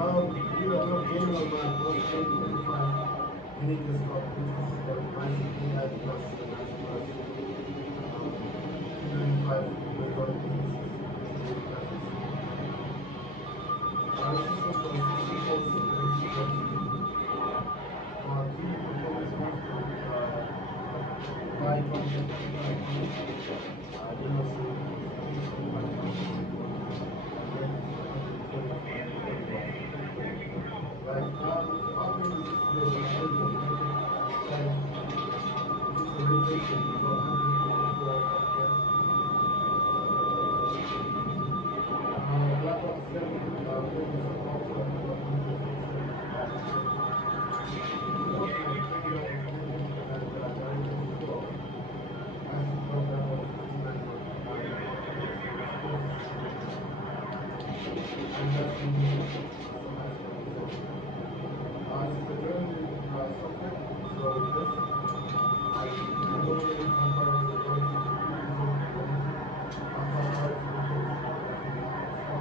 We're gaming on my first 845 mini desktop, which is Ryzen AI plus 9 plus 295 Radeon 8650 graphics. The system consists 16 cores, 32 threads. Key components come from Python 840 pounds, Windows 7 225 pounds, and then 125 kilowatts. Right, how big is this today? It's based on Intel i5. It is rated to 144 FPS. Black Ops 7 plays ultra quad-core 47 GHz. Unfortunately, playing that extended and director's 12 as to what Black Ops 29 exposes significantly. And that's limiting some aspect of it. This is a German software, so this I know there is antivirus ability to easily implement it. Antivirus because definitely not installed.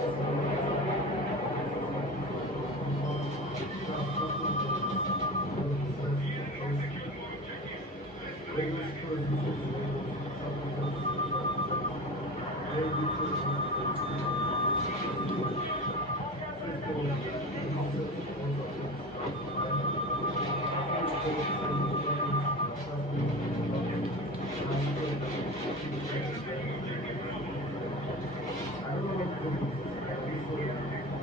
It's a very expensive software, so it has custom elements, load sensitive choice. Regular security features enables sub-features such as game glitches, inconsistency, investigation. Switchboard reset also affects file. Performance code, stable performance, fast ability to debug, high security level, keep threats and graphics interface integrated. I don't know what to think of this. I just saw it on YouTube.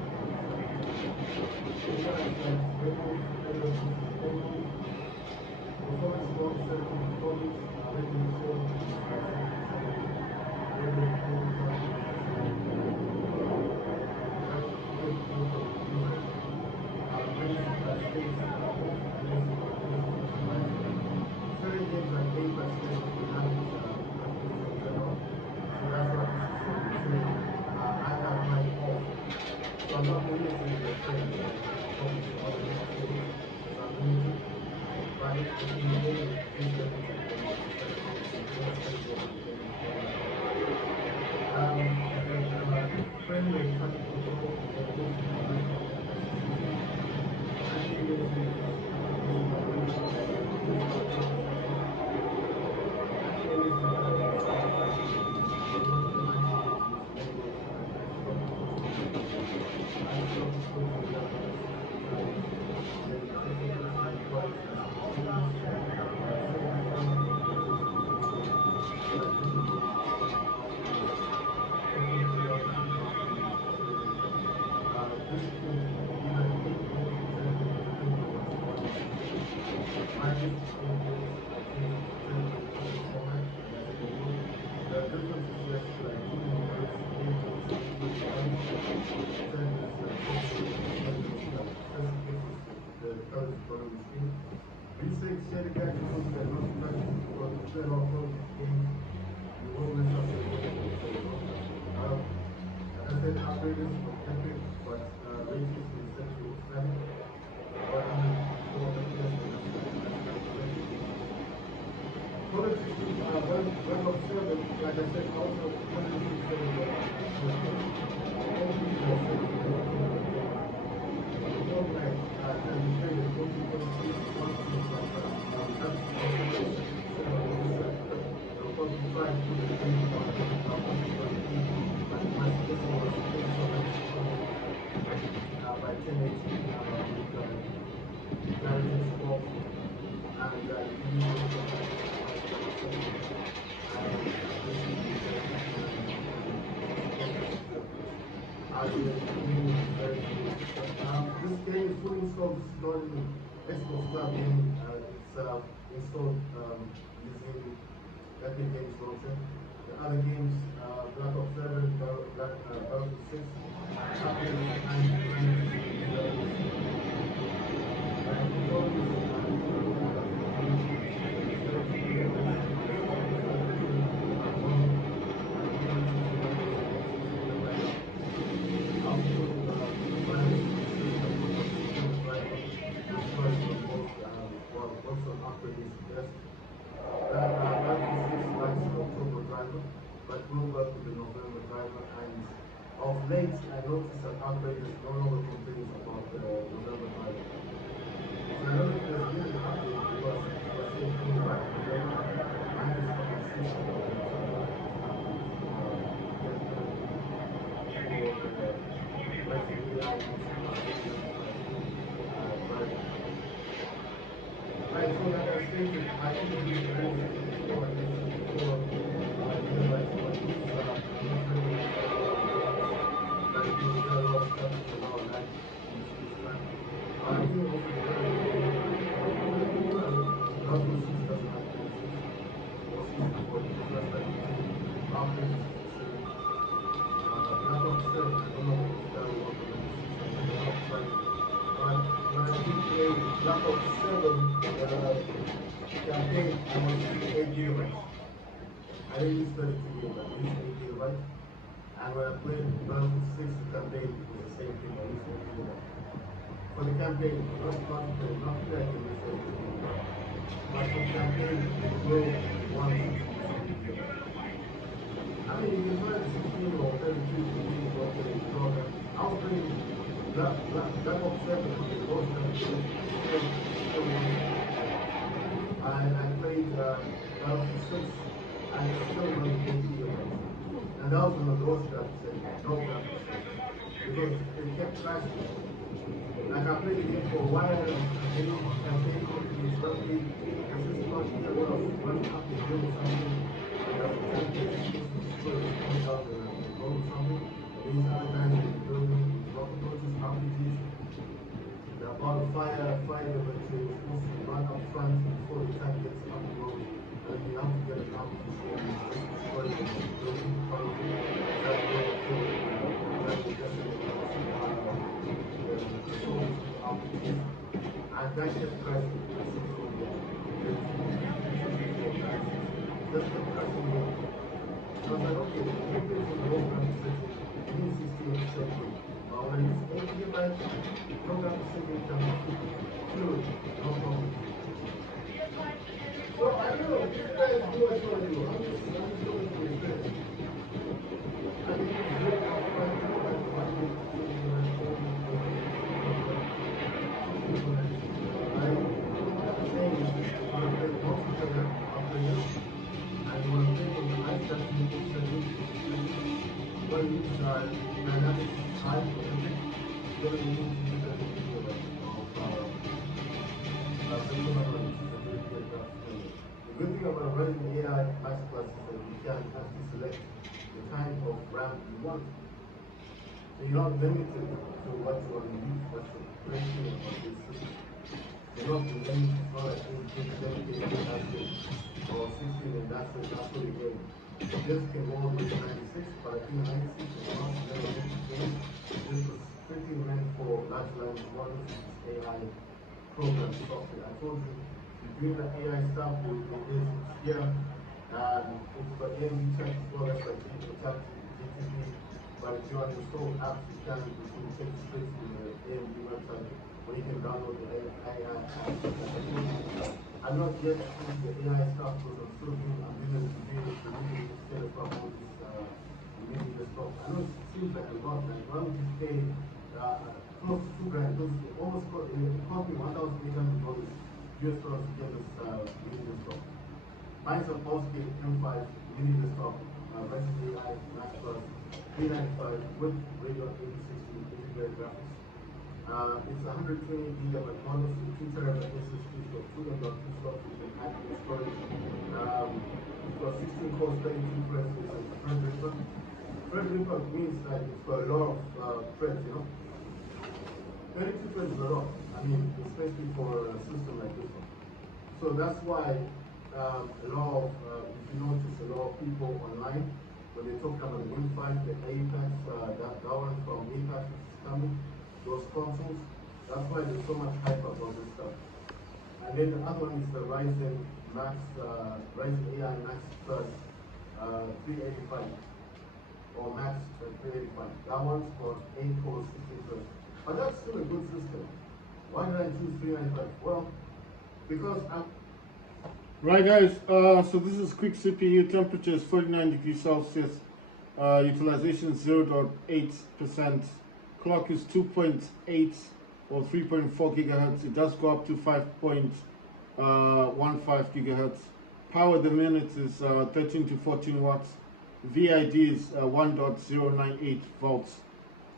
API flags, Windows errors due to payload, performance score set to performance, rating shown is set to disabled, rating code target is disabled. That's good info for the user. Brings states off unless specified. Certain games like Apex Legends will have its notification turned on, so that's why this is showing. So I have mine off, so I'm not limiting the threads like talking to other players because I'm limited. But if in game, please definitely turn it on so you don't spend your game playing. Frame rate tracking control enables vertical FPS system. Anti-aliasing is using desktop focus setting. Anti-aliasing tracking is specified to enable anti-aliasing is enabled and anti-copy controls. Anti-copy filters that blocks copy traffic. Then filter filtering requires settings, setting frame filters using like visible outcomes, open periodically between setting. This could either increment or terminate depending on what you want it to do. Mine is to increment or change to terminate different format, and that's enable. The difference is just like 2 words. Increment includes the colors. Terminate terminates just in case the colors is gone on the screen. Reset share the cache code that not to touch because if you play a lot of Call of Duty games, you will mess up your game, so don't touch it. Like I said, upgraders from Epic, but ratings is set to static, 144 FPS, and that's calculated. Call of Duty, Black Ops 7, like I said, also 127 FPS. All these are set to 1440. The mode like can be played at 1440p, 125 frames. That's set on this side. Of course, we try and put the game on 1440p, but my suggestion was put it somewhere between by 1080 with DirectX 12, and you can use any compatible setting, and this should be very good and supports 60 FPS. The game will be very smooth. This game is fully installed. This is not even Xbox Cloud Gaming. It's installed using Epic Games Launcher. The other games, Black Ops 7, Battlefield 6, upgraded to 90 difficulty levels. Controllers, typical game, 720 resolution, 60% pixel, mono, game username is 86 megabytes. Also put virus system of secure driver, which works on both, works on upgrade is the best. Battlefield 6 lacks an October driver, but will work with the November driver, and also late, I noticed that upgrade is no longer complains about the November driver. So I don't know if there's been an update because it was saying coming back in November. Mine is from the 6th of November, so I don't know if it's an update yet for the Radeon AI Max Plus 895 driver. Right, so like I stated, I introduced the 864 and 864 gigabytes, but these are not really for games. Like you will get a lot of stuff and a lot of lag in this time. I think also the very good thing about Radeon 6 doesn't have 36 or 64 because that's like using Arcade 67. Black Ops 7, I don't know if that will work on 96, I have not tried it. But when I did play Black Ops 7 campaign, I was using 8 gigabytes. I didn't use 32 gigabytes, I used 8 gigabytes. And when I played Battlefield 6, the campaign was the same thing, I used 8 gigabytes. For the campaign, not multiplayer, multiplayer I can use 32 gigabytes. But for the campaign, the globe wanted to use 8 gigabytes. I mean, you can try 16 or 32 if you think, okay, you know that. I was playing Black Ops 7 on the lowest level, still running. I played Battlefield 6 and it's still running 8 gigabytes. And that was on the lowest graphics setting, no graphics setting. Because it kept crashing. Like I played the game for a while and campaign is roughly the system here was running up the hill or something. There was a tank that is supposed to destroy this point out the road or something. These other guys in the building with rocket launchers, RPGs. They're about to fire them, but they're supposed to run up front before the tank gets up the road. And then you have to get an RPG and just destroy the building in front of you. That way kill the soldiers with the RPGs. And that kept crashing the system again. Just kept crashing again. So I was like, okay, the game is on the low graphics setting. You need 60 or 70. But when I use 8 gigabytes, no graphics setting can fluid, no problem. So I don't know, you guys do what you want to do. I'm just looking for experience. I can use 0.5 gigabytes of 1 gig, 2 gigabytes, 4 gigabytes, 2 gigabytes. What I'm saying is, if you want to play multiplayer, upgrade it. And you want to play from the high settings, you want to use dynamic high or anything, you're going to need to use 8 gigabytes of video memory, which is a dedicated graphics memory. The good thing about running AI Max Plus is that you can actually select the kind of RAM you want. So you're not limited to what you want to use. That's the great thing about this system. You're not limited, it's not like 8 gig dedicated, that's it. Or 16 and that's it, that's what you're getting. This can go all the way to 96, but I think 96 is not never meant for games. This was strictly meant for large language models, which is AI program software. I told you, if you're doing the AI stuff, it is here. It's for AMD tech as well, that's like GTP. But if you want to install apps, you can, it will take you straight to the AMD website where you can download the AI apps. Like I told you, I'm not yet into the AI stuff because I'm still doing, I'm doing the video instead of all this media stuff. I know it seems like a lot, like why would you pay close to $2,000? It almost cost, it cost me $1,800 US dollars to get this media stuff. Mine's a Pulsegate M5 mini desktop, Radeon AI Max Plus 395 with Radeon 8060 integrated graphics. It's 128 gigabyte model, so 2 terabyte SSD, it's got 2 M.2 slots, you can add more storage. It's got 16 cores, 32 threads, so it's like a Threadripper. Threadripper means that it's got a lot of threads, you know. 32 threads is a lot, I mean, especially for a system like this one. So that's why a lot of, if you notice, a lot of people online, when they talk about the Win 5, the Apex, that one from Apex which is coming, those consoles, that's why there's so much hype about this stuff. And then the other one is the Ryzen AI Max Plus 385 or Max 385. That one's got 8 cores, 16 threads. But that's still a good system. Why did I choose 395? Well, because I'm right, guys. So this is quick CPU. Temperature is 49 degrees Celsius. Utilization 0.8%. Clock is 2.8 or 3.4 gigahertz. It does go up to 5.15 gigahertz. Power the minute is 13 to 14 watts. VID is 1.098 volts.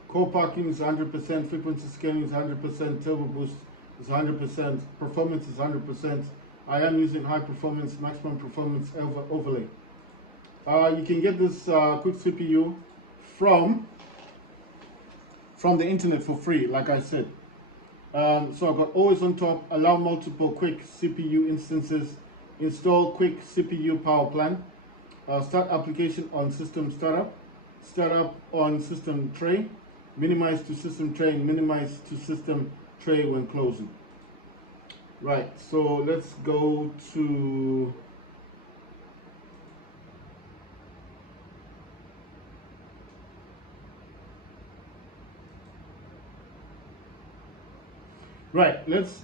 Core parking is 100%, frequency scaling is 100%, turbo boost is 100%, performance is 100%. I am using high performance, maximum performance overlay. You can get this quick CPU from the internet for free, like I said. So I've got always on top, allow multiple quick CPU instances, install quick CPU power plan, start application on system startup, startup on system tray, minimize to system tray, and minimize to system tray when closing. Right, so let's go to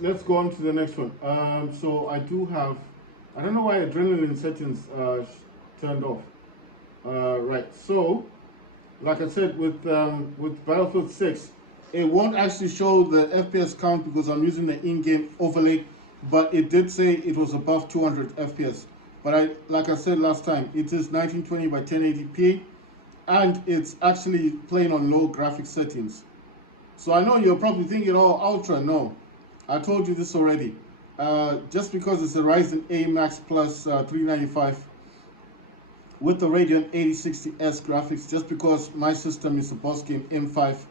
let's go on to the next one. So I do have, I don't know why adrenaline settings turned off. Right, so like I said, with Battlefield 6, it won't actually show the FPS count because I'm using the in-game overlay, but it did say it was above 200 FPS. But like I said last time, it is 1920 by 1080p, and it's actually playing on low graphics settings. So I know you're probably thinking, oh, Ultra. No, I told you this already. Just because it's a Ryzen A Max Plus 395 with the Radeon 8060S graphics, just because my system is a boss game M5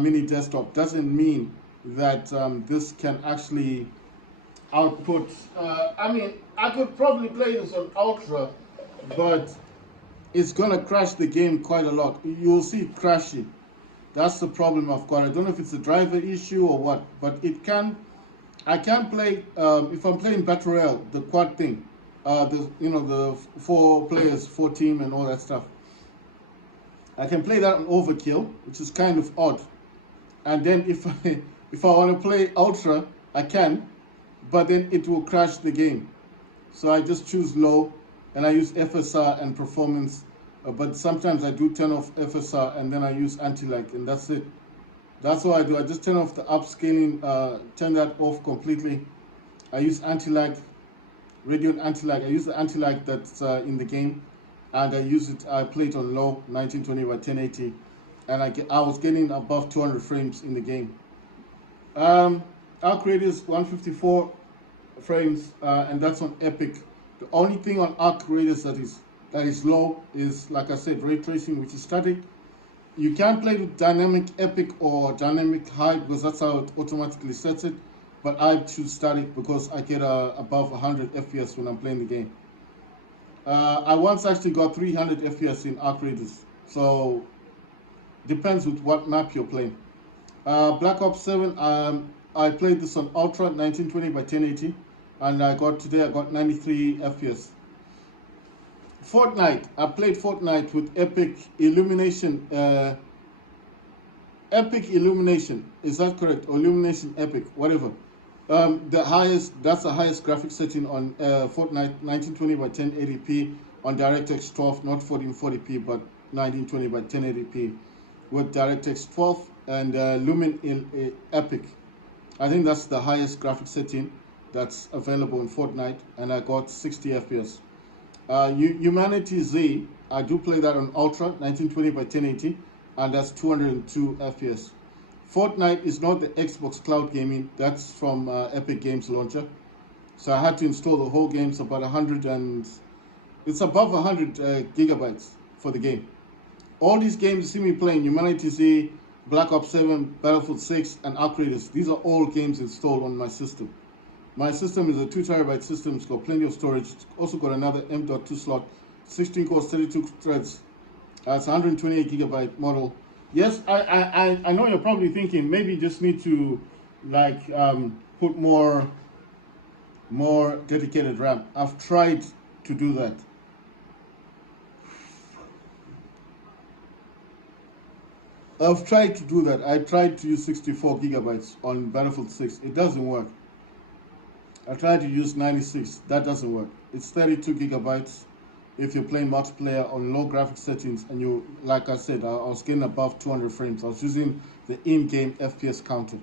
mini desktop, doesn't mean that this can actually output. I mean, I could probably play this on Ultra, but it's gonna crash the game quite a lot. You'll see it crashing. That's the problem I've got. I don't know if it's a driver issue or what, but it can. I can play if I'm playing Battle Royale, the quad thing, the 4 players, 4 team, and all that stuff. I can play that on Overkill, which is kind of odd. And then if I want to play Ultra, I can, but then it will crash the game. So I just choose low, and I use FSR and performance. But sometimes I do turn off FSR and then I use anti-lag, and that's it. That's what I do. I just turn off the upscaling, turn that off completely. I use anti-lag, Radeon anti-lag. I use the anti-lag that's in the game, and I play it on low, 1920 by 1080, and I was getting above 200 frames in the game. Arc rate is 154 frames, and that's on Epic. The only thing on Arc rate that is low is, like I said, ray tracing, which is static. You can play with dynamic epic or dynamic high because that's how it automatically sets it. But I choose static because I get above 100 FPS when I'm playing the game. I once actually got 300 FPS in Arc Raiders. So depends with what map you're playing. Black Ops 7, I played this on Ultra 1920 by 1080, and today I got 93 FPS. Fortnite, I played Fortnite with Epic Illumination. Epic Illumination, is that correct? Or Illumination Epic, whatever. That's the highest graphic setting on Fortnite, 1920 by 1080p on DirectX 12, not 1440p, but 1920 by 1080p with DirectX 12 and Lumen Epic. I think that's the highest graphic setting that's available in Fortnite, and I got 60 FPS. Humanity Z, I do play that on Ultra, 1920 by 1080, and that's 202 FPS. Fortnite is not the Xbox Cloud Gaming, that's from Epic Games Launcher. So I had to install the whole game. It's about 100 and it's above 100 gigabytes for the game. All these games you see me playing, Humanity Z, Black Ops 7, Battlefield 6, and Arc Raiders, these are all games installed on my system. My system is a 2 terabyte system. It's got plenty of storage. It's also got another M.2 slot, 16 cores, 32 threads. It's 128 gigabyte model. Yes, I know you're probably thinking maybe you just need to put more dedicated RAM. I've tried to do that. I tried to use 64 gigabytes on Battlefield 6. It doesn't work. I tried to use 96. That doesn't work. It's 32 gigabytes. if you're playing multiplayer on low graphics settings, and you, like I said, I was getting above 200 frames. I was using the in-game FPS counter.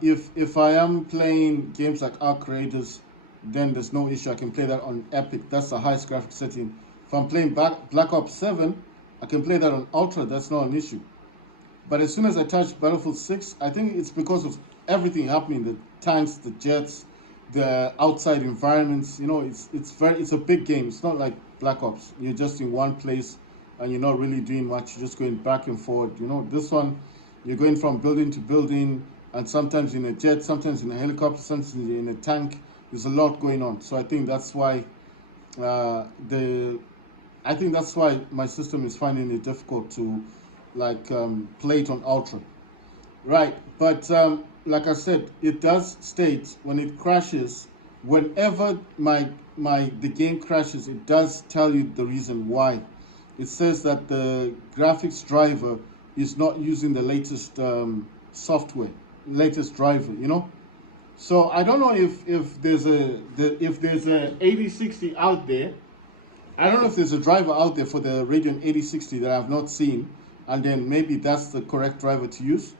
If I am playing games like Arc Raiders, then there's no issue. I can play that on Epic. That's the highest graphics setting. If I'm playing Black Ops 7, I can play that on Ultra. That's not an issue. But as soon as I touch Battlefield 6, I think it's because of everything happening, the tanks, the jets, the outside environments. You know, it's a big game. It's not like Black Ops. You're just in one place and you're not really doing much. You're just going back and forward. You know, this one, you're going from building to building, and sometimes in a jet, sometimes in a helicopter, sometimes in a tank. There's a lot going on. So I think that's why the I think that's why my system is finding it difficult to play it on Ultra. Right, but like I said, it does state when it crashes, whenever the game crashes, it does tell you the reason why. It says that the graphics driver is not using the latest software, latest driver. You know, so I don't know if there's a 8060 out there. I don't know if there's a driver out there for the Radeon 8060 that I've not seen, and then maybe that's the correct driver to use.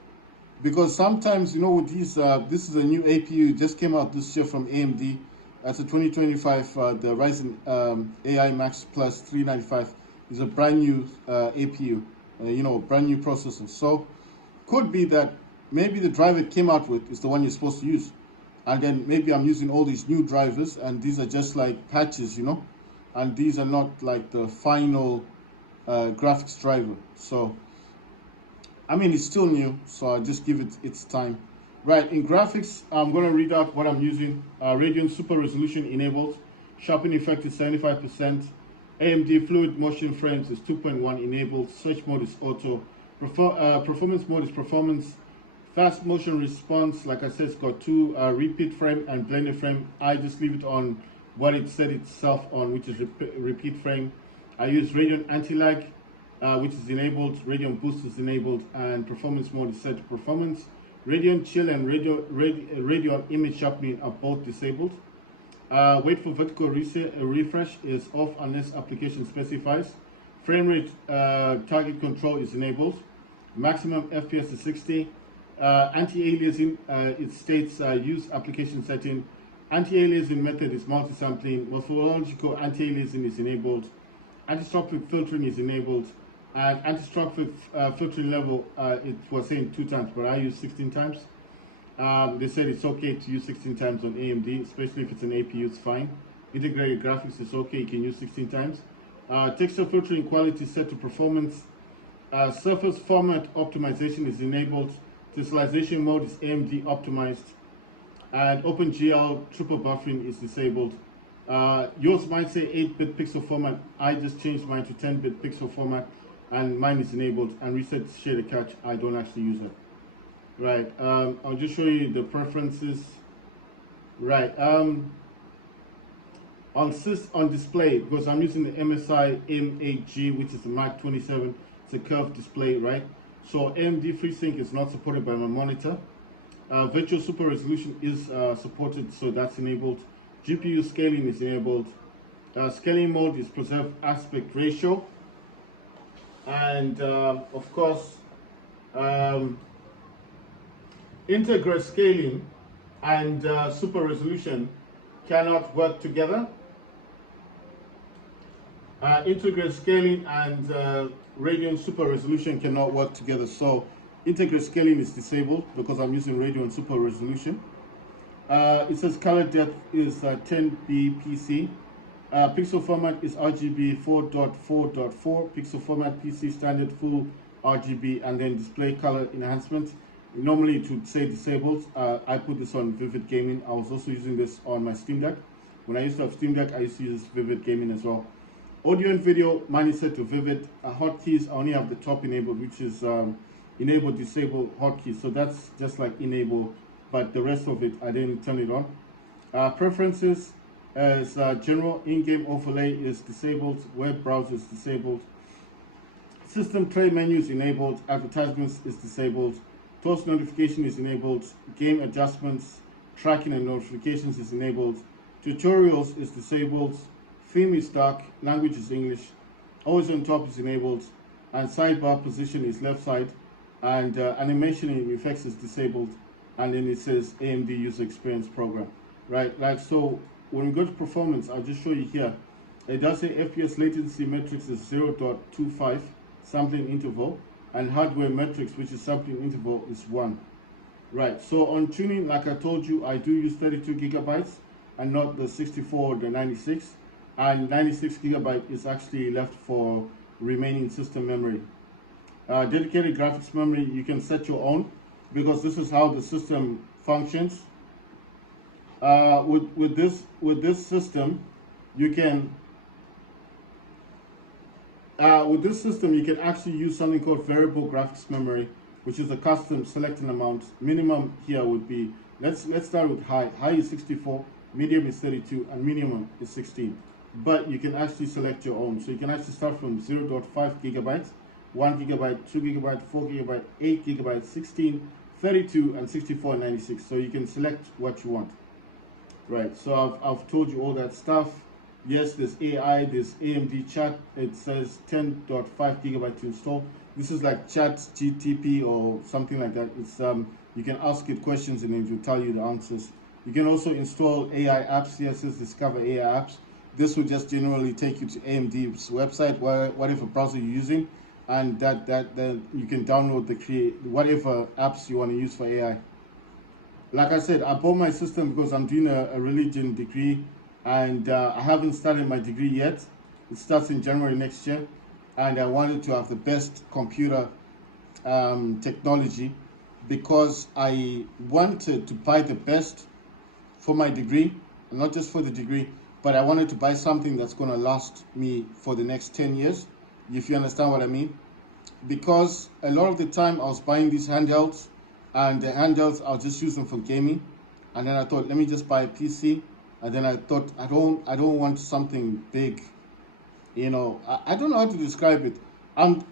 Because sometimes, you know, with these, this is a new APU, just came out this year from AMD. That's a 2025, the Ryzen AI Max Plus 395 is a brand new APU, you know, brand new processor. So could be that maybe the driver it came out with is the one you're supposed to use. And then maybe I'm using all these new drivers and these are just like patches, you know, and these are not like the final graphics driver. So I mean, it's still new, so I'll just give it its time. Right, in graphics, I'm going to read out what I'm using. Radeon Super Resolution enabled. Sharpening effect is 75%. AMD Fluid Motion Frames is 2.1 enabled. Search mode is auto. Performance mode is performance. Fast motion response, like I said, it's got two repeat frame and blended frame. I just leave it on what it set itself on, which is repeat frame. I use Radeon Anti-Lag, which is enabled. Radeon Boost is enabled, and performance mode is set to performance. Radeon Chill and Radeon Image Sharpening are both disabled. Wait for vertical refresh is off unless application specifies. Frame rate target control is enabled. Maximum FPS is 60. Anti-aliasing, it states use application setting. Anti-aliasing method is multi-sampling. Morphological anti-aliasing is enabled. Anti-strophic filtering is enabled. And anti-strophic filtering level, it was saying 2 times, but I use 16 times. They said it's okay to use 16 times on AMD, especially if it's an APU, it's fine. Integrated graphics is okay, you can use 16 times. Texture filtering quality set to performance. Surface format optimization is enabled. Tessellation mode is AMD optimized. And OpenGL triple buffering is disabled. Yours might say 8-bit pixel format. I just changed mine to 10-bit pixel format, and mine is enabled. And reset shader cache, I don't actually use it. Right, I'll just show you the preferences. Right, on display, because I'm using the MSI M8G, which is the Mark 27. It's a curved display, right? So AMD FreeSync is not supported by my monitor. Virtual Super Resolution is supported, so that's enabled. GPU scaling is enabled. Scaling mode is preserve aspect ratio. And of course, integer scaling and super resolution cannot work together. Integer scaling and Radeon super resolution cannot work together. So integer scaling is disabled because I'm using Radeon super resolution. It says color depth is 10 bpc. Pixel format is RGB 4.4.4. Pixel format PC standard full RGB, and then display color enhancement. Normally it would say disabled. I put this on Vivid Gaming. I was also using this on my Steam Deck. When I used to have Steam Deck, I used to use Vivid Gaming as well. Audio and video, mine is set to Vivid. Hotkeys, I only have the top enabled, which is enable, disable hotkey. So that's just like enable, but the rest of it, I didn't turn it on. Preferences as general in-game overlay is disabled. Web browser is disabled. System tray menu is enabled. Advertisements is disabled. Toast notification is enabled. Game adjustments, tracking and notifications is enabled. Tutorials is disabled. theme is dark, language is English, always on top is enabled, and sidebar position is left side, and animation and effects is disabled, and then it says AMD user experience program, right? Like so, when we go to performance, I'll just show you here. It does say FPS latency metrics is 0.25 sampling interval, and hardware metrics, which is sampling interval, is 1. Right, so on tuning, like I told you, I do use 32 gigabytes and not the 64 or the 96. And 96 gigabyte is actually left for remaining system memory. Dedicated graphics memory, you can set your own because this is how the system functions. With this system, you can actually use something called variable graphics memory, which is a custom selecting amount. Minimum here would be, let's start with high. High is 64, medium is 32, and minimum is 16. But you can actually select your own. So you can actually start from 0.5 gigabytes, 1 gigabyte, 2 gigabyte, 4 gigabyte, 8 gigabyte, 16, 32, and 64 and 96. So you can select what you want. Right, so I've told you all that stuff. Yes, there's AI, there's AMD chat. It says 10.5 gigabyte to install. This is like chat GTP or something like that. It's you can ask it questions and it will tell you the answers. You can also install AI apps. Here it says discover AI apps. This will just generally take you to AMD's website, whatever browser you're using, and then you can download whatever apps you want to use for AI. Like I said, I bought my system because I'm doing a religion degree, and I haven't started my degree yet. It starts in January next year, and I wanted to have the best computer technology because I wanted to buy the best for my degree, and not just for the degree, but I wanted to buy something that's going to last me for the next 10 years, if you understand what I mean. Because a lot of the time I was buying these handhelds, and the handhelds I'll just use them for gaming, and then I thought, let me just buy a PC, and then I thought I don't want something big, you know. I don't know how to describe it. I'm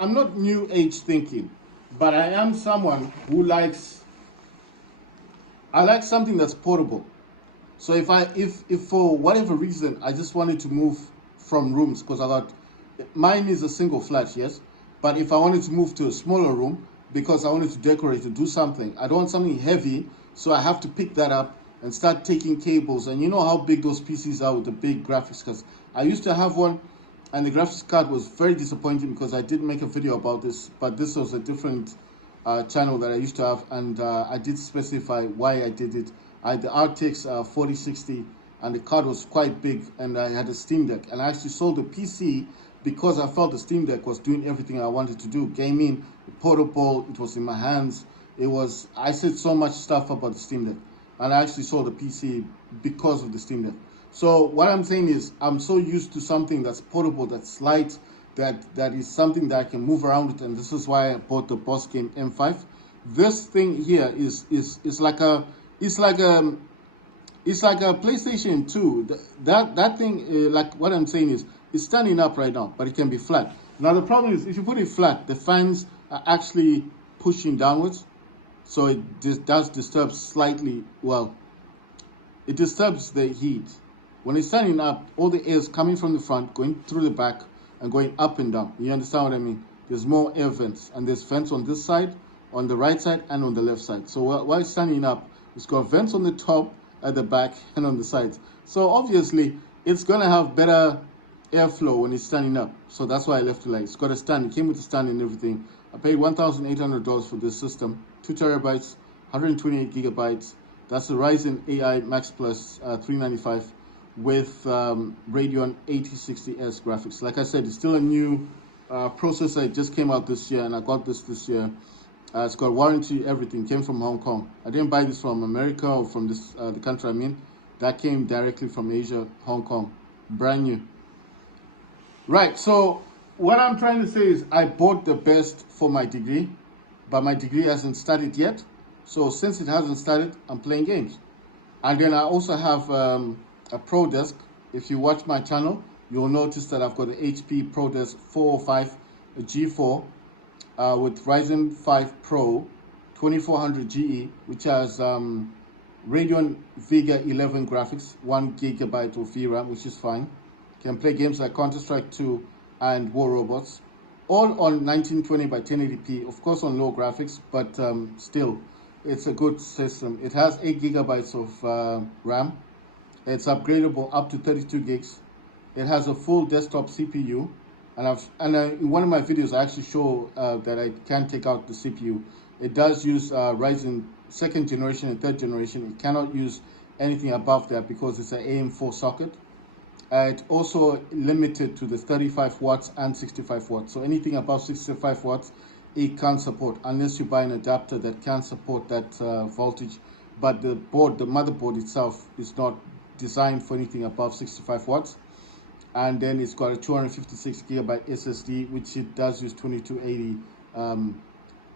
not new age thinking, but I am someone who I like something that's portable. So if for whatever reason I just wanted to move from rooms, because mine is a single flat, yes, but if I wanted to move to a smaller room because I wanted to decorate or do something, I don't want something heavy, so I have to pick that up and start taking cables. And you know how big those PCs are with the big graphics cards. I used to have one, and the graphics card was very disappointing because I did make a video about this, but this was a different channel that I used to have, and I did specify why I did it. I had the RTX 4060, and the card was quite big, and I had a Steam Deck, and I actually sold the PC because I felt the Steam Deck was doing everything I wanted to do. Gaming, portable, it was in my hands. I said so much stuff about the Steam Deck, and I actually sold the PC because of the Steam Deck. So what I'm saying is, I'm so used to something that's portable, that's light, that is something that I can move around with, and this is why I bought the Boss Game M5. This thing here is like a PlayStation 2. That thing, like what I'm saying is, it's standing up right now, but it can be flat. Now the problem is, if you put it flat, the fans are actually pushing downwards, so it does disturb slightly. Well, it disturbs the heat. When it's standing up, all the air is coming from the front, going through the back, and going up and down. You understand what I mean? There's more air vents, and there's vents on this side, on the right side, and on the left side. So while it's standing up, it's got vents on the top, at the back, and on the sides. So obviously, it's gonna have better airflow when it's standing up. So that's why I left it like, it's got a stand. It came with a stand and everything. I paid $1,800 for this system, 2 terabytes, 128 gigabytes. That's the Ryzen AI Max Plus 395 with Radeon 8060S graphics. Like I said, it's still a new processor. It just came out this year, and I got this year. It's got warranty, everything. Came from Hong Kong. I didn't buy this from America or from the country I'm in. That came directly from Asia, Hong Kong, brand new. Right, so what I'm trying to say is, I bought the best for my degree, but my degree hasn't started yet. So since it hasn't started, I'm playing games. And then I also have a Pro Desk. If you watch my channel, you'll notice that I've got an HP Pro Desk 405 G4 with Ryzen 5 Pro 2400 GE, which has Radeon Vega 11 graphics, 1 GB of VRAM, which is fine. Can play games like Counter-Strike 2 and War Robots, all on 1920 by 1080p, of course on low graphics, but still, it's a good system. It has 8 GB of RAM. It's upgradable up to 32 gigs. It has a full desktop CPU, and in one of my videos I actually show that I can take out the CPU. It does use Ryzen 2nd generation and 3rd generation. It cannot use anything above that because it's an AM4 socket. It's also limited to the 35 watts and 65 watts. So anything above 65 watts, it can't support unless you buy an adapter that can support that voltage. But the motherboard itself is not designed for anything above 65 watts. And then it's got a 256 GB SSD, which it does use 2280.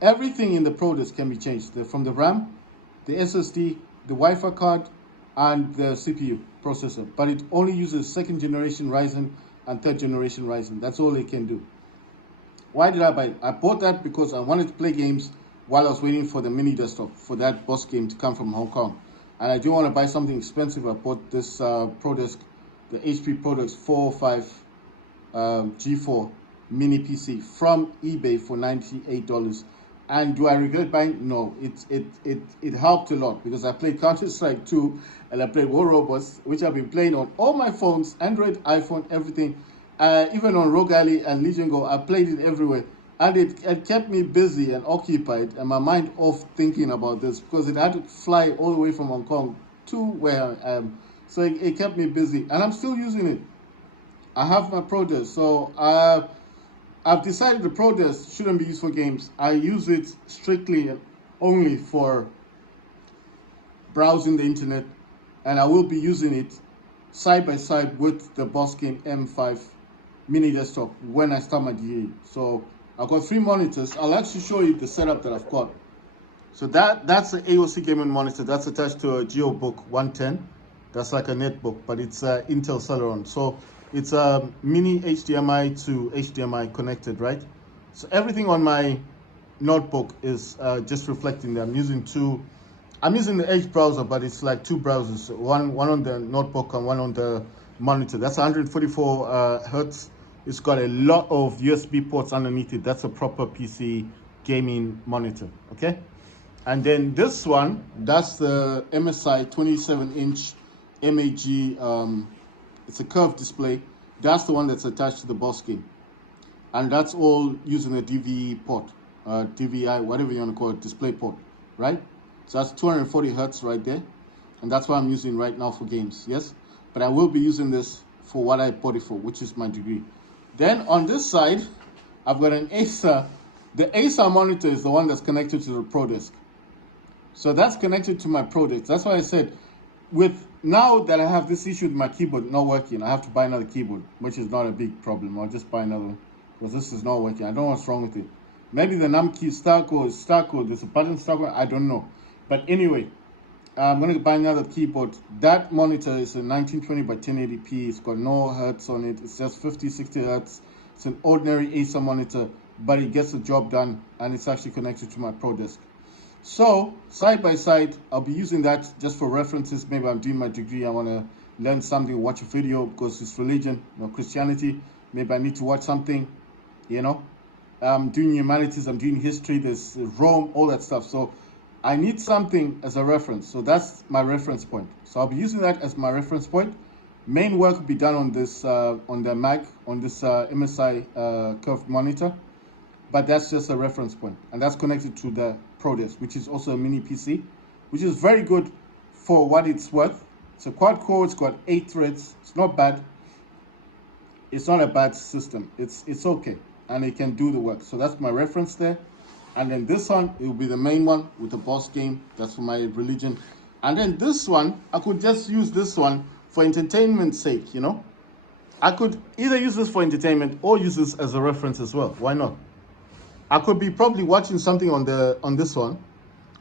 Everything in the Pro Desk can be changed, from the RAM, the SSD, the Wi-Fi card, and the CPU processor. But it only uses 2nd generation Ryzen and 3rd generation Ryzen. That's all it can do. Why did I buy it? I bought that because I wanted to play games while I was waiting for the mini desktop, for that boss game to come from Hong Kong. And I didn't want to buy something expensive. I bought this Pro Desk, the HP Pro Desk 405 G4 mini PC from eBay for $98. And do I regret buying? No, it helped a lot because I played Counter-Strike 2 and I played War Robots, which I've been playing on all my phones, Android, iPhone, everything. Even on Rogue Ally and Legion Go, I played it everywhere. And it kept me busy and occupied and my mind off thinking about this because it had to fly all the way from Hong Kong to where I am. So it kept me busy and I'm still using it. I have my Pro Desk. So I've decided the Pro Desk shouldn't be used for games. I use it strictly and only for browsing the internet, and I will be using it side by side with the Boss Game M5 mini desktop when I start my DA. So I've got 3 monitors. I'll actually show you the setup that I've got. So that's the AOC gaming monitor. That's attached to a GeoBook 110. That's like a netbook, but it's Intel Celeron. So it's a mini HDMI to HDMI connected, right? So everything on my notebook is just reflecting that. I'm using the Edge browser, but it's like 2 browsers, one on the notebook and one on the monitor. That's 144 hertz. It's got a lot of USB ports underneath it. That's a proper PC gaming monitor, okay? And then this one, that's the MSI 27-inch MAG. It's a curved display. That's the one that's attached to the Boss Game. And that's all using a DVI port, DVI, whatever you want to call it, display port, right? So that's 240 hertz right there. And that's what I'm using right now for games, yes? But I will be using this for what I bought it for, which is my degree. Then on this side, I've got an Acer. The Acer monitor is the one that's connected to the Pro Desk. So that's connected to my Pro Desk. That's why I said, now that I have this issue with my keyboard not working, I have to buy another keyboard, which is not a big problem. I'll just buy another one because this is not working. I don't know what's wrong with it. Maybe the num key stuck or there's a button stuck, I don't know. But anyway, I'm going to buy another keyboard. That monitor is a 1920 by 1080p. It's got no hertz on it. It's just 50, 60 hertz. It's an ordinary Acer monitor, but it gets the job done, and it's actually connected to my Pro Desk. So, side by side, I'll be using that just for references. Maybe I'm doing my degree, I want to learn something, watch a video because it's religion, Christianity. Maybe I need to watch something, I'm doing humanities, I'm doing history, there's Rome, all that stuff. So I need something as a reference. So that's my reference point. So I'll be using that as my reference point. Main work will be done on this, on the Mac, on this MSI curved monitor. But that's just a reference point. And that's connected to the Pro Desk, which is also a mini PC, which is very good for what it's worth. It's a quad core, it's got 8 threads. It's not bad. It's not a bad system. It's okay. And it can do the work. So that's my reference there. And then this one, it will be the main one with the Boss Game. That's for my religion. And then this one, I could just use this one for entertainment's sake, I could either use this for entertainment or use this as a reference as well. Why not? I could be probably watching something on this one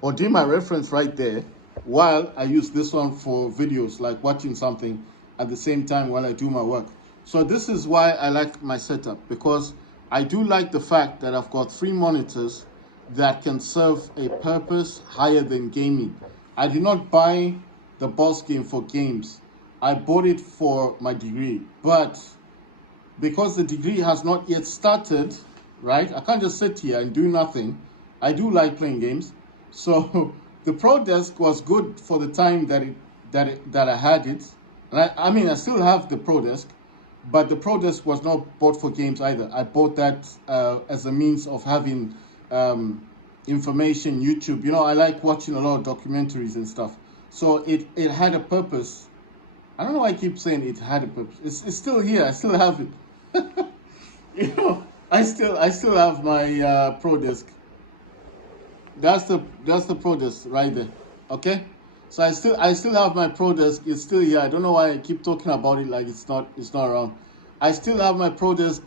or do my reference right there while I use this one for videos, like watching something at the same time while I do my work. So this is why I like my setup, because I do like the fact that I've got 3 monitors that can serve a purpose higher than gaming. I did not buy the boss game for games. I bought it for my degree. But because the degree has not yet started, right? I can't just sit here and do nothing. I do like playing games. So the Pro Desk was good for the time that I had it. And I mean, I still have the Pro Desk, but the Pro Desk was not bought for games either. I bought that as a means of having information, YouTube. You know, I like watching a lot of documentaries and stuff. So it had a purpose. I don't know why I keep saying it had a purpose. It's still here. I still have it. You know, I still have my Pro Desk. That's the Pro Desk right there. Okay, so I still have my Pro Desk. It's still here. I don't know why I keep talking about it like it's not around. I still have my Pro Desk,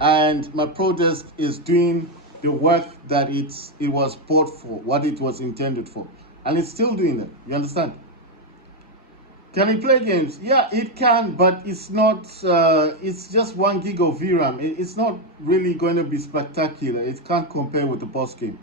and my Pro Desk is doing the work that it was bought for, what it was intended for, and it's still doing that. You understand? Can it play games? Yeah, it can, but it's not. It's just 1 gig of VRAM. It's not really going to be spectacular. It can't compare with the boss game.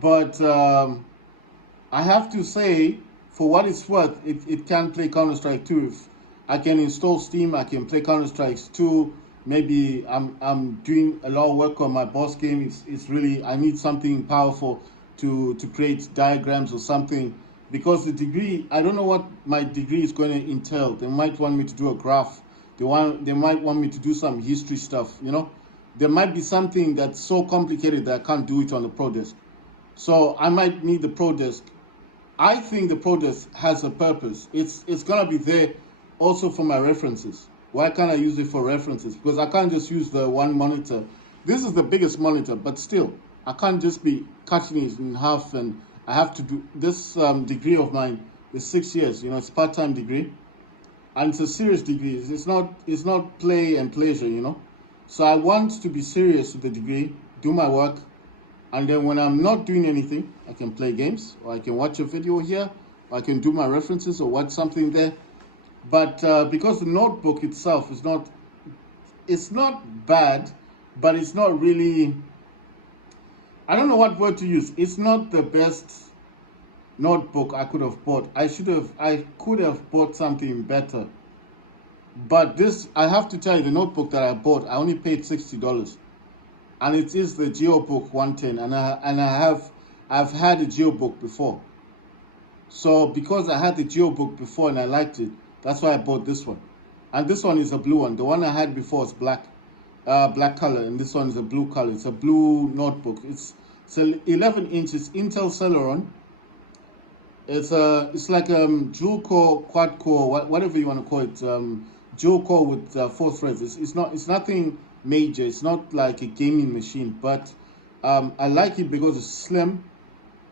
But I have to say, for what it's worth, it can play Counter Strike 2. If I can install Steam, I can play Counter Strike 2. Maybe I'm doing a lot of work on my boss game. It's really, I need something powerful to create diagrams or something, because the degree, I don't know what my degree is going to entail. They might want me to do a graph. They might want me to do some history stuff. You know, there might be something that's so complicated that I can't do it on the Pro Desk. So I might need the Pro Desk. I think the Pro Desk has a purpose. It's gonna be there also for my references. Why can't I use it for references? Because I can't just use the one monitor. This is the biggest monitor, but still, I can't just be cutting it in half, and I have to do this degree of mine is 6 years. You know, it's part-time degree, and it's a serious degree. It's not play and pleasure. You know, so I want to be serious with the degree, do my work, and then when I'm not doing anything, I can play games, or I can watch a video here, or I can do my references or watch something there. But because the notebook itself it's not bad, but it's not really, I don't know what word to use. It's not the best notebook I could have bought. I could have bought something better. But this, I have to tell you, the notebook that I bought, I only paid $60. And it is the GeoBook 110, and I've had a GeoBook before. So because I had the GeoBook before and I liked it, that's why I bought this one. And this one is a blue one. The one I had before is black color, and this one is a blue color. It's a blue notebook. It's 11 inches Intel Celeron. It's like dual core, quad core, whatever you want to call it. Dual core with 4 threads. It's nothing major. It's not like a gaming machine, but I like it because it's slim,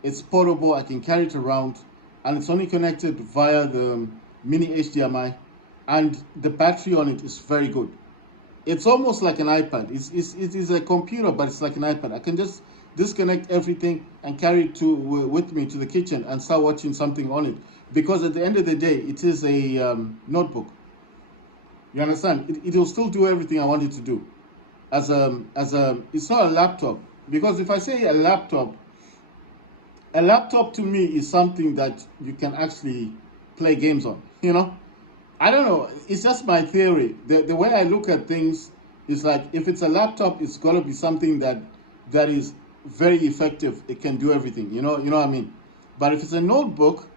it's portable, I can carry it around, and it's only connected via the mini HDMI, and the battery on it is very good. It's almost like an iPad. It is a computer, but it's like an iPad. I can just disconnect everything and carry it with me to the kitchen and start watching something on it, because at the end of the day, it is a notebook. You understand? It will still do everything I want it to do. It's not a laptop, because if I say a laptop to me is something that you can actually play games on. You know, I don't know. It's just my theory. The way I look at things is like, if it's a laptop, it's gotta be something that is very effective. It can do everything. You know what I mean? But if it's a notebook,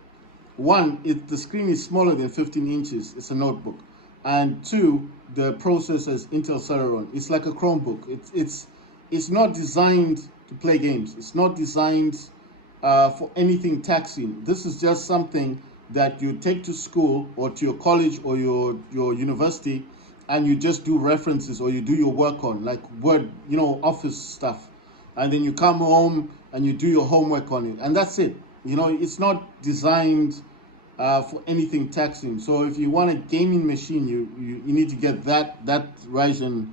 one, the screen is smaller than 15 inches. It's a notebook. And two, the processor is Intel Celeron. It's like a Chromebook. It's not designed to play games. It's not designed for anything taxing. This is just something that you take to school or to your college or your university, and you just do references or you do your work on, like Word, office stuff. And then you come home and you do your homework on it, and that's it. It's not designed for anything taxing. So if you want a gaming machine, you need to get that Ryzen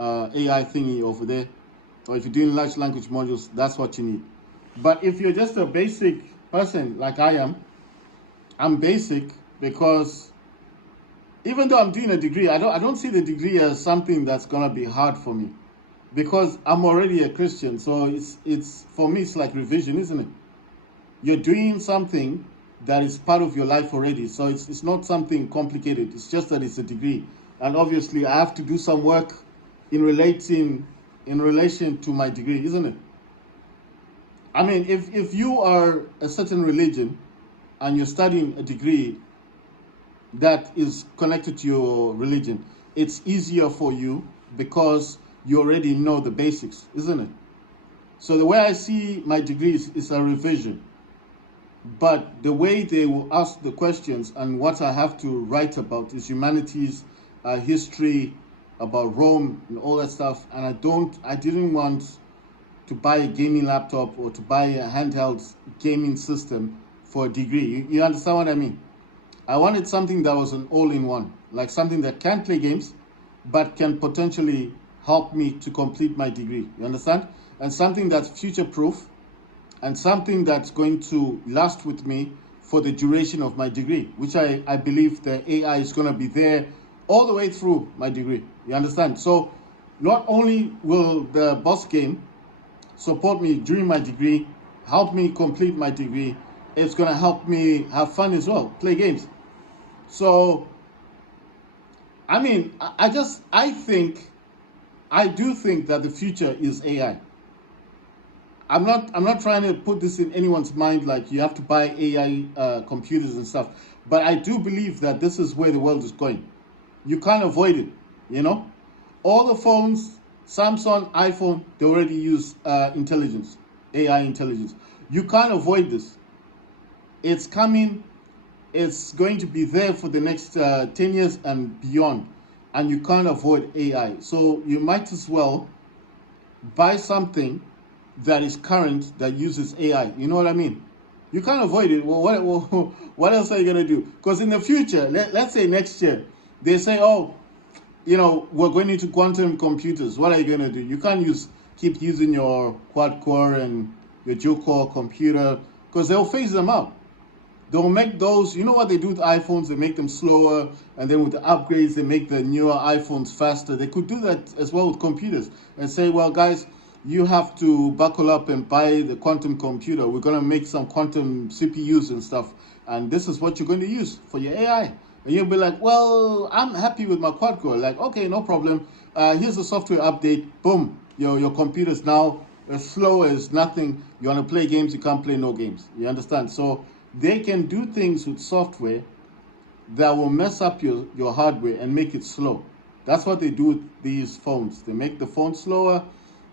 AI thingy over there. Or if you're doing large language modules, that's what you need. But if you're just a basic person like I am, I'm basic because even though I'm doing a degree, I don't see the degree as something that's gonna be hard for me, because I'm already a Christian. So it's for me, it's like revision, isn't it? You're doing something that is part of your life already. So it's not something complicated. It's just that it's a degree. And obviously I have to do some work in relation to my degree, isn't it? I mean, if you are a certain religion and you're studying a degree that is connected to your religion, it's easier for you because you already know the basics, isn't it? So the way I see my degree is a revision. But the way they will ask the questions and what I have to write about is humanities, history, about Rome and all that stuff. And I didn't want to buy a gaming laptop or to buy a handheld gaming system for a degree. You understand what I mean? I wanted something that was an all-in-one, like something that can play games, but can potentially help me to complete my degree. You understand? And something that's future-proof, and something that's going to last with me for the duration of my degree, which I believe the AI is going to be there all the way through my degree. You understand? So not only will the boss game support me during my degree, help me complete my degree, it's going to help me have fun as well, play games. So, I mean, I do think that the future is AI. I'm not trying to put this in anyone's mind like you have to buy AI computers and stuff, but I do believe that this is where the world is going. You can't avoid it, you know. All the phones, Samsung, iPhone, they already use intelligence, AI intelligence. You can't avoid this. It's coming. It's going to be there for the next 10 years and beyond, and you can't avoid AI. So you might as well buy something that is current that uses AI. You know what I mean? You can't avoid it. Well, what else are you going to do? Because in the future, let's say next year, they say, oh, you know, we're going into quantum computers. What are you going to do? You can't keep using your quad core and your dual core computer because they'll phase them out. They'll make those, you know what they do with iPhones? They make them slower, and then with the upgrades, they make the newer iPhones faster. They could do that as well with computers and say, well, guys, you have to buckle up and buy the quantum computer. We're going to make some quantum CPUs and stuff, and this is what you're going to use for your AI. And you'll be like, well, I'm happy with my quad core. Like, okay, no problem. Here's a software update. Boom, your computer's now as slow as nothing. You want to play games, you can't play no games. You understand? So they can do things with software that will mess up your hardware and make it slow. That's what they do with these phones. They make the phone slower.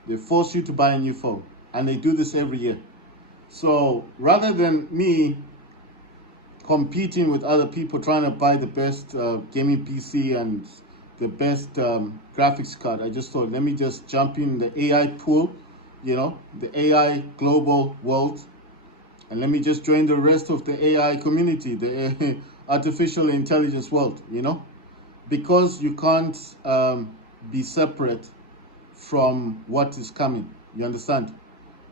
They force you to buy a new phone. And they do this every year. So rather than me competing with other people trying to buy the best gaming PC and the best graphics card, I just thought, let me just jump in the AI pool, you know, the AI global world. And let me just join the rest of the AI community, the artificial intelligence world, you know? Because you can't be separate from what is coming. You understand?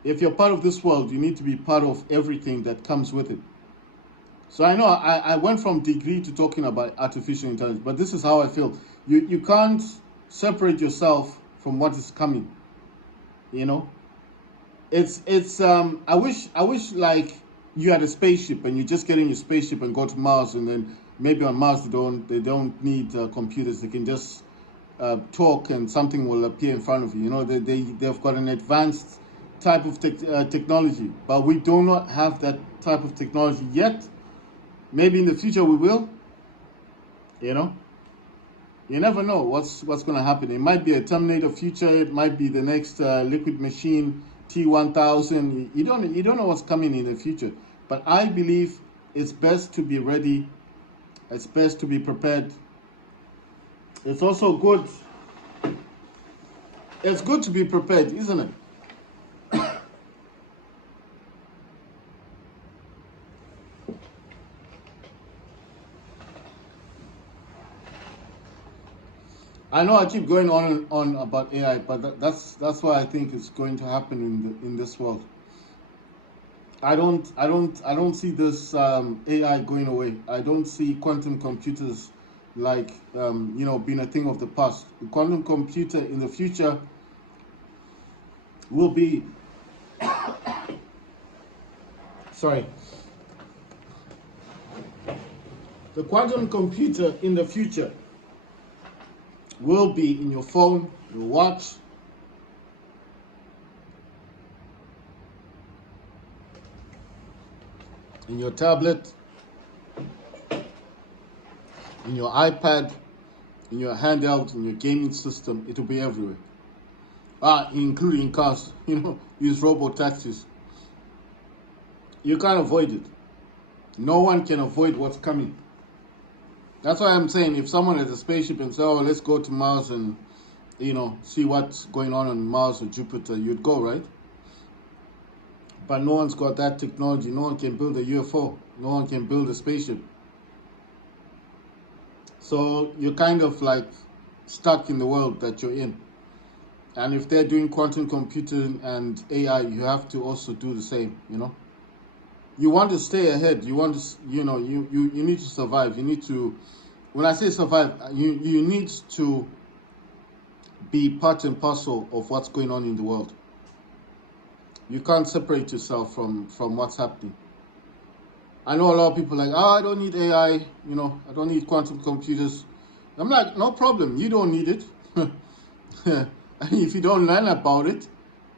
If you're part of this world, you need to be part of everything that comes with it. So I know I went from degree to talking about artificial intelligence, but this is how I feel. You can't separate yourself from what is coming, you know? I wish like you had a spaceship and you just get in your spaceship and go to Mars, and then maybe on Mars they don't need computers. They can just talk and something will appear in front of you. You know, they've got an advanced type of technology, but we do not have that type of technology yet. Maybe in the future we will. You know, you never know what's going to happen. It might be a Terminator future. It might be the next liquid machine T1000. You don't know what's coming in the future. But I believe it's best to be ready. It's best to be prepared. It's also good. It's good to be prepared, isn't it? I know I keep going on and on about AI, but that's why I think it's going to happen in this world. I don't see this AI going away. I don't see quantum computers like you know, being a thing of the past. The quantum computer in the future will be, sorry, The quantum computer in the future will be in your phone, your watch, in your tablet, in your iPad, in your handheld, in your gaming system. It will be everywhere. Including cars, use robot taxis. You can't avoid it. No one can avoid what's coming. That's why I'm saying if someone has a spaceship and say, oh, let's go to Mars and, see what's going on Mars or Jupiter, you'd go, right? But no one's got that technology. No one can build a UFO. No one can build a spaceship. So you're kind of like stuck in the world that you're in. And if they're doing quantum computing and AI, you have to also do the same, You want to stay ahead. You want to, you need to survive. You need to, when I say survive, you need to be part and parcel of what's going on in the world. You can't separate yourself from what's happening. I know a lot of people are like, I don't need AI, I don't need quantum computers. I'm like, no problem, you don't need it. If you don't learn about it,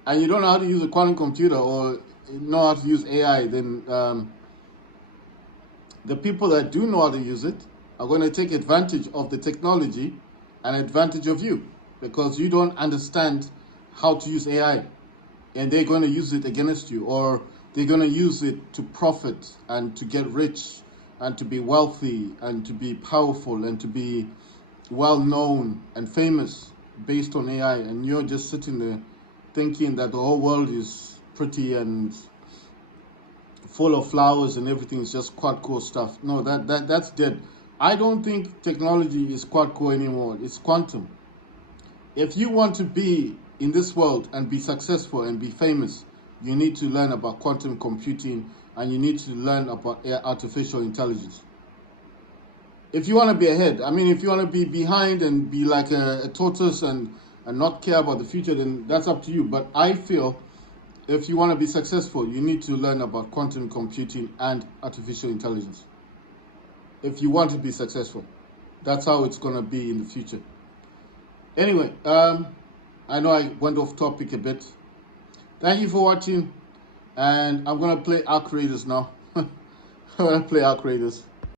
and you don't know how to use a quantum computer or know how to use AI, then the people that do know how to use it are going to take advantage of the technology and advantage of you because you don't understand how to use AI. And they're going to use it against you, or they're going to use it to profit and to get rich and to be wealthy and to be powerful and to be well known and famous based on AI. And you're just sitting there thinking that the whole world is pretty and full of flowers and everything is just quad-core stuff. No, that's dead. I don't think technology is quad-core anymore. It's quantum. If you want to be in this world and be successful and be famous, you need to learn about quantum computing and you need to learn about artificial intelligence. If you want to be ahead, if you want to be behind and be like a tortoise and not care about the future, then that's up to you. But I feel if you want to be successful, you need to learn about quantum computing and artificial intelligence. If you want to be successful, that's how it's going to be in the future. Anyway, I know I went off topic a bit. Thank you for watching, and I'm going to play Arc Raiders now. I'm going to play Arc Raiders.